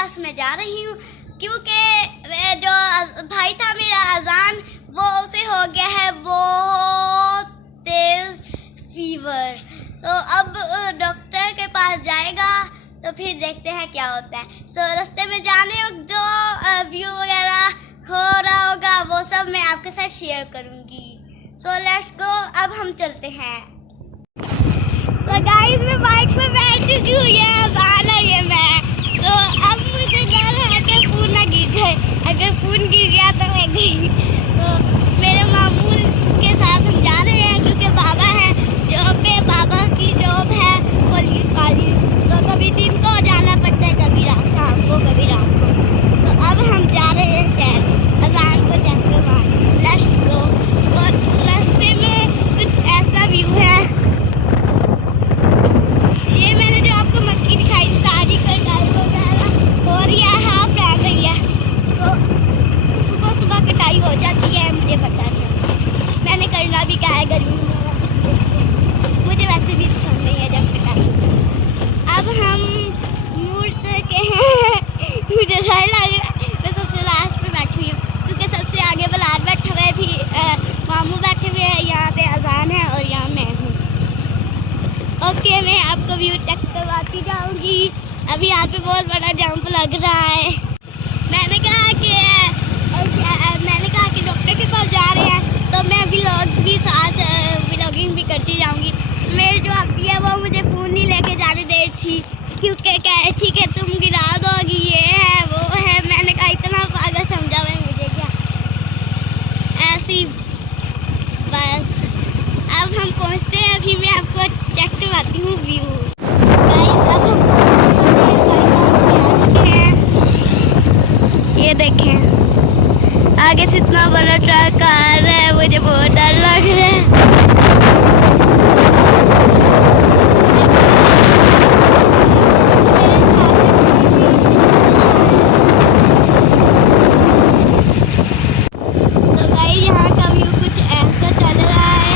पास मैं जा रही हूँ क्योंकि जो भाई था मेरा अजान, वो उसे हो गया है बहुत तेज़ फीवर। तो अब डॉक्टर के पास जाएगा, तो फिर देखते हैं क्या होता है। सो रास्ते में जाने वक्त जो व्यू वगैरह हो रहा होगा वो सब मैं आपके साथ शेयर करूँगी। सो लेट्स गो, अब हम चलते हैं। तो गाइस मैं बाइक पे बैठ चुकी हूँ, ये अजान है ये मैं। तो अब मुझे डर है कि फोन ना गिर जाए, अगर फोन गिर गया तो मैं गई। तो मेरे मामू के साथ हम जा रहे हैं क्योंकि बाबा है जॉब पे, बाबा की जॉब है पुलिस वाली, तो कभी दिन को जाना पड़ता है, कभी शाम को, कभी रात को। तो अब हम जा रहे हैं शहर अजान को चेक करवाने। Let's go. और रास्ते में कुछ ऐसा व्यू है, ये मैंने जो आपको मक्की दिखाई सारी कटाई वगैरह हो रही है, हाफ रह गई है। तो सुबह सुबह कटाई हो जाती है, मुझे पता नहीं, मैंने करना भी क्या है गर्मी में, मुझे वैसे भी पसंद नहीं है जब कटाई। अब हम मुड़ सके हैं, मुझे डर लग रहा है। मैं सबसे लास्ट पे बैठी हुई हूँ क्योंकि सबसे आगे बलाट बैठे हुए, भी मामू बैठे हुए हैं, यहाँ पे अजान है और यहाँ मैं हूँ। ओके, मैं आपको व्यू चेक करवाती जाऊंगी। अभी यहाँ पे बहुत बड़ा जंप लग रहा है। मैंने कहा कि डॉक्टर के पास जा रहे हैं, तो मैं व्लॉग भी साथ व्लॉगिंग भी करती जाऊंगी। मेरी जो आंटी है वो मुझे फ़ोन नहीं लेके जाने दे थी क्योंकि कह रही थी कि तुम गिरा दोगी, ये है वो है। मैंने कहा इतना पागल समझा हुआ है मुझे क्या, ऐसी बस। अब हम पहुँचते हैं, अभी मैं आपको चेक करवाती हूँ व्यू। अब हम ये देखें, आगे से इतना बड़ा ट्रक आ रहा है, मुझे बहुत डर लग रहा है। तो गाइस यहाँ का व्यू कुछ ऐसा चल रहा है,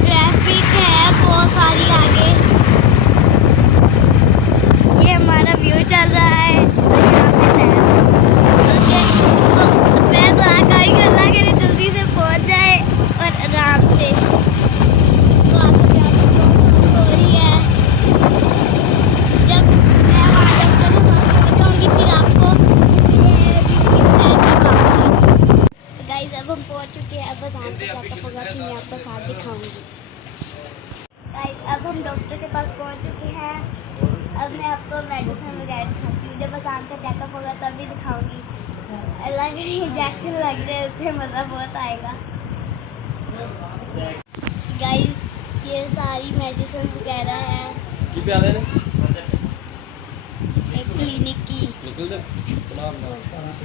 ट्रैफिक है बहुत सारी आगे। ये हमारा व्यू चल रहा है और यहाँ पे मैं तो आकारी करना के लिए जल्दी से पहुँच जाए और आराम से। तो आगे हो रही है, जब मैं वहाँ डॉक्टर के पास पहुँच जाऊँगी फिर आपको ये व्यू शेयर कर पाऊँगी। तो गाइस अब हम पहुँच चुके हैं, अब अजान का चेकअप होगा फिर मैं आपको साथ दिखाऊँगी। गाइस अब हम डॉक्टर के पास पहुँच चुके हैं, अब मैं आपको मेडिसिन वगैरह दिखाती हूँ। जब अजान का चेकअप होगा तभी दिखाऊंगी। अलग इंजेक्शन लग जाए, उससे मज़ा बहुत आएगा। गाइस ये सारी मेडिसिन वगैरह है एक क्लिनिक की।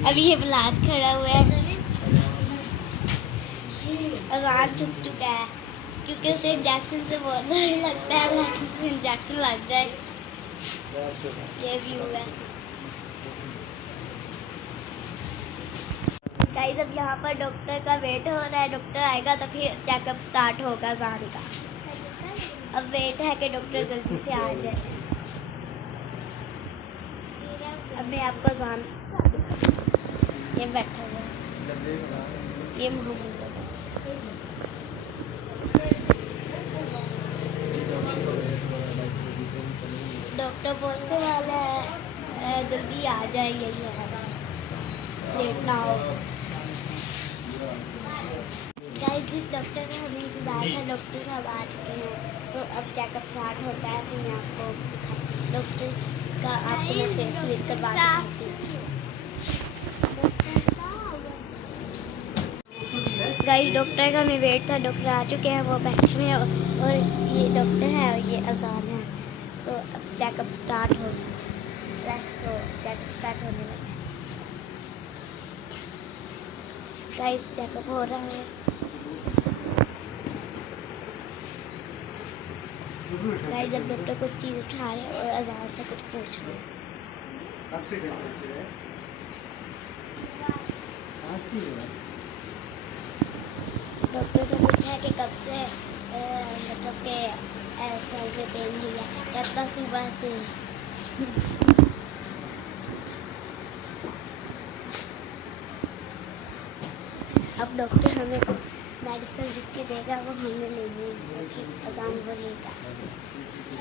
अभी ये इलाज खड़ा हुआ है, अजान चुप चुका है क्योंकि उसे इंजेक्शन से बहुत डर लगता है, ताकि उसे इंजेक्शन लग जाए। ये व्यू है गाइस। अब यहाँ पर डॉक्टर का वेट हो रहा है, डॉक्टर आएगा तो फिर चेकअप स्टार्ट होगा अजान का। अब वेट है कि डॉक्टर जल्दी से आ जाए। अब मैं आपको अजान, ये बैठा हुआ है, ये मोहम्मद डॉक्टर पहुँचने वाला है, जल्दी आ जाए, यही है, लेट ना हो। गाइस जिस डॉक्टर का हमें इंतजार था, डॉक्टर साहब आ चुके हैं। तो अब चेकअप स्टार्ट होता है, फिर मैं आपको डॉक्टर का आपको मैं फेस रीड करवा देती हूँ। गाइस डॉक्टर का हमें वेट था, डॉक्टर आ चुके हैं, वो बैठे हुए हैं और ये डॉक्टर है और ये अजान है। तो अब चेकअप स्टार्ट हो, चेकअप स्टार्ट होने लगा। गाइस चेकअप हो रहा है। गाइस अब डॉक्टर कुछ चीज़ उठा रहे हैं और अजान से कुछ पूछ रहे हैं। डॉक्टर ने पूछा है कि कब से मतलब के सर में पेन हुआ, कहता सुबह से। डॉक्टर हमें कुछ मेडिसिन लिख के देगा, वो हमने लेनी है कि अजान बोलेगा।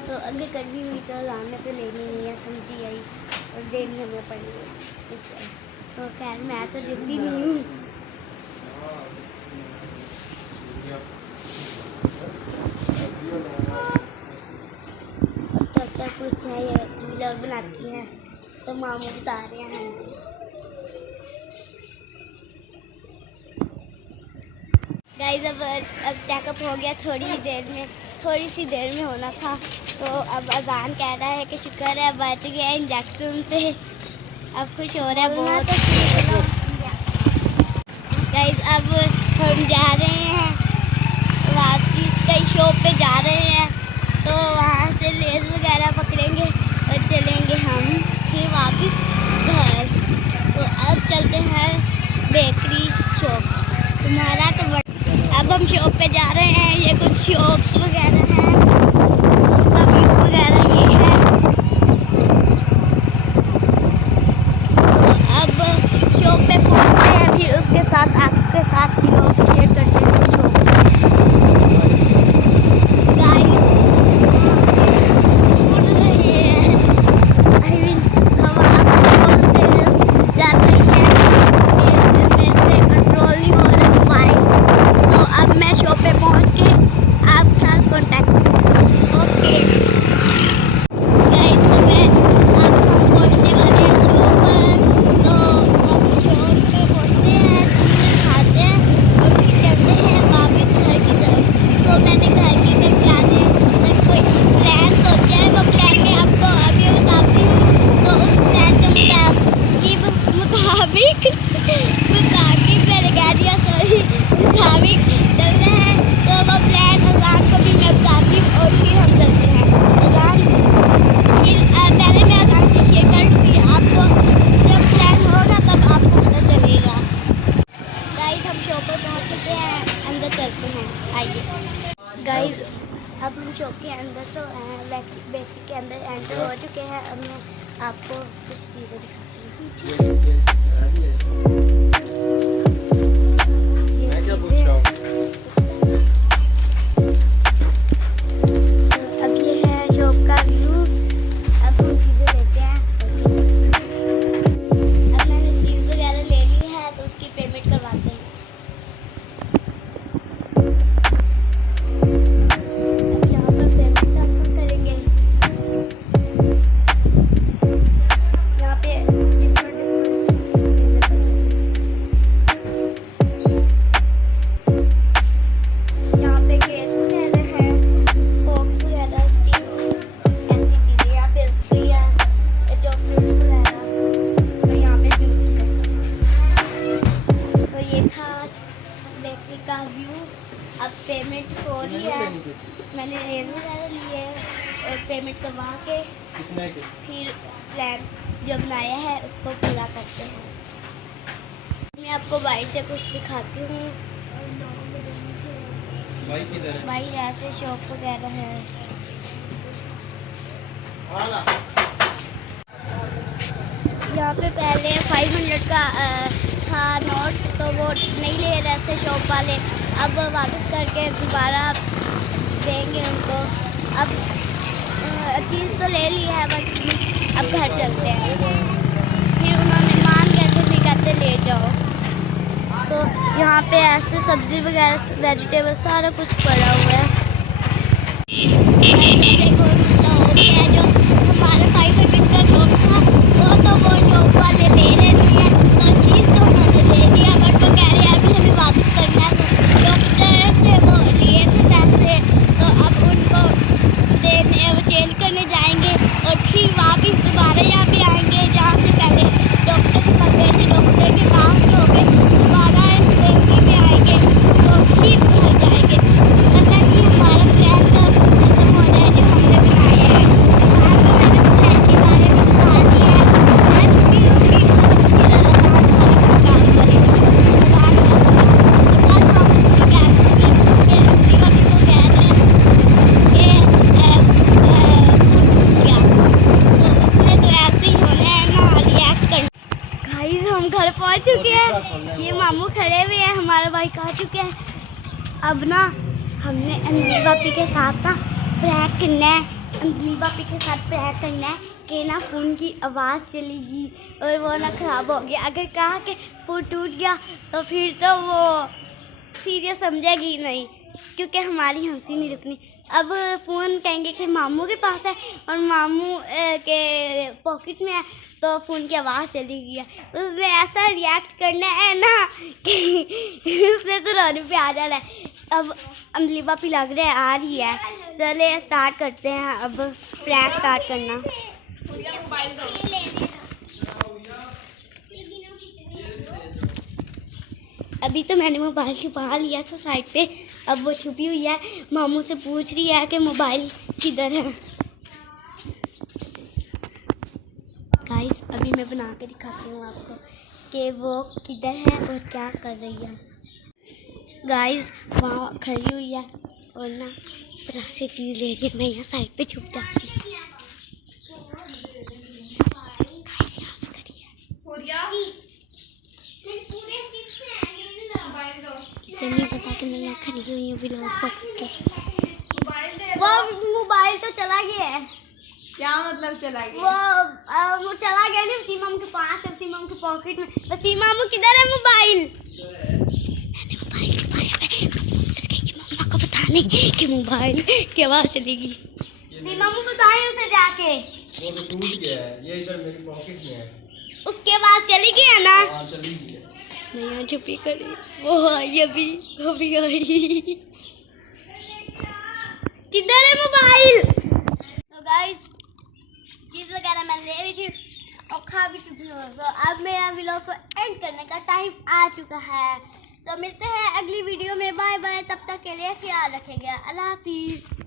तो अगर गर्मी हुई तो अजान में तो लेनी नहीं है, समझी आई, और डेली हमें पढ़नी है इससे। तो खैर मैं तो देती नहीं हूँ। डॉक्टर कुछ है, ये व्लॉग बनाती है तो मामू बता रहे हैं। हाँ जी गाइस, अब चेकअप हो गया, थोड़ी सी देर में होना था। तो अब अजान कह रहा है कि शुक्र है बच गया इंजेक्शन से, अब खुश हो रहा है बहुत। गाइस अब हम जा रहे हैं वापस कई शॉप पे जा रहे हैं, तो वहाँ से लेस वगैरह पकड़ेंगे और चलेंगे हम फिर वापस घर। तो अब चलते हैं बेकरी शॉप। तुम्हारा तो अब हम शॉप पे जा रहे हैं, ये कुछ शॉप्स वगैरह हैं, उसका व्यू वगैरह ये है। तो अब शॉप पे पहुंचते हैं, फिर उसके साथ आपके साथ व्लॉग शेयर करते हैं शॉप का। गाइस अब हम शॉप के अंदर तो बेकरी के अंदर एंटर हो चुके हैं। अब मैं आपको कुछ चीज़ें दिखाती हूँ। अब ये है शॉप का व्यू। अब हम चीज़ें लेते हैं और फिर अब मैंने चीज़ वगैरह ले ली है, तो उसकी पेमेंट करवाते हैं। का व्यू। अब पेमेंट हो रही है, मैंने रेल वगैरह ली है और पेमेंट करवा के फिर प्लान जो बनाया है उसको पूरा करते हैं। मैं आपको बाहर से कुछ दिखाती हूँ। बाहर ऐसे शॉप वगैरह है। यहाँ पे पहले 500 का था नोट, तो वो नहीं ले रहे थे शॉप वाले। अब वापस करके दोबारा देंगे उनको। अब चीज़ तो ले ली है, बस अब घर चलते हैं। फिर उन्होंने मान गए थे, फिर कहते ले जाओ। सो यहाँ पे ऐसे सब्ज़ी वगैरह वेजिटेबल सारा कुछ पड़ा हुआ है। देखो हो गया है, जो हमारा 500 का नोट था तो वो शॉप वाले ले रहे थे, तो चीज़ तो उन्होंने ले दिया, बट वो कह रहे हैं अभी हमें वापस करना है। तो डॉक्टर से वो लिए थे पैसे, तो अब उनको देने वो चेंज करने जाएंगे और फिर वापस दोबारा यहाँ पे आएंगे जहाँ से पहले डॉक्टर से लग गए थे। डॉक्टर के पास हो गए, दोबारा बेकरी में आएंगे तो फिर घर जाएंगे। पता नहीं हमारा प्लान कब खत्म हो जाए जो हमने बनाया है। प्लान के बारे में बता दिया है। मैं छुट्टी होगी तो फिर आसान वाले कुछ काम करेंगे। हमारे बाइक आ चुके हैं। अब ना हमने अंजलि बापी के साथ ना प्रैंक करना है। अंजलि बापी के साथ प्रैंक करना है कि ना फ़ोन की आवाज़ चलेगी और वो ना ख़राब हो गया। अगर कहा कि फ़ोन टूट गया तो फिर तो वो सीरियस समझेगी ही नहीं, क्योंकि हमारी हंसी नहीं रुकनी। अब फ़ोन कहेंगे कि मामू के पास है और मामू के पॉकेट में है, तो फ़ोन की आवाज़ चली गई है। उसने ऐसा रिएक्ट करना है ना कि उसने तो रोने पे आ जाना है। अब अंजलि बापी लग रहा है आ रही है। चले स्टार्ट करते हैं अब प्रैंक स्टार्ट करना। अभी तो मैंने मोबाइल छुपा लिया था साइड पे, अब वो छुपी हुई है। मामू से पूछ रही है कि मोबाइल किधर है। गाइस अभी मैं बना के दिखाती हूँ आपको कि वो किधर है और क्या कर रही है। गाइस वहाँ खड़ी हुई है और ना बना से चीज़ ले रही है। मैं यहाँ साइड पे छुप जाती हूँ। इसे नहीं पता कि मैं यहाँ खड़ी हुई हूँ व्लॉग पकड़ के। वो मोबाइल तो चला गया है। क्या मतलब चला गया? वो चला गया नहीं, सीमाम के पास है, सीमाम के पॉकेट में। बस सीमाम किधर है मोबाइल? मैंने मोबाइल छुपाया है, मम्मा को बताने कि मोबाइल की आवाज़ चलेगी। सीमाम बताएं उसे जाके। वो तो टूट गया है, ये इधर मेरी पॉकेट में है। उसके आवाज़ चली गई है ना? हाँ चली गई है। मैं यहाँ छुपी खड़ी, वो आई अभी आई। किधर है मोबाइल? तो गाइस चीज़ वगैरह मैं ले रही थी और खा भी चुकी हूँ। तो अब मेरा व्लॉग को एंड करने का टाइम आ चुका है। तो मिलते हैं अगली वीडियो में। Bye bye. तब तक के लिए ख्याल रखेंगे। अल्लाह हाफिज़।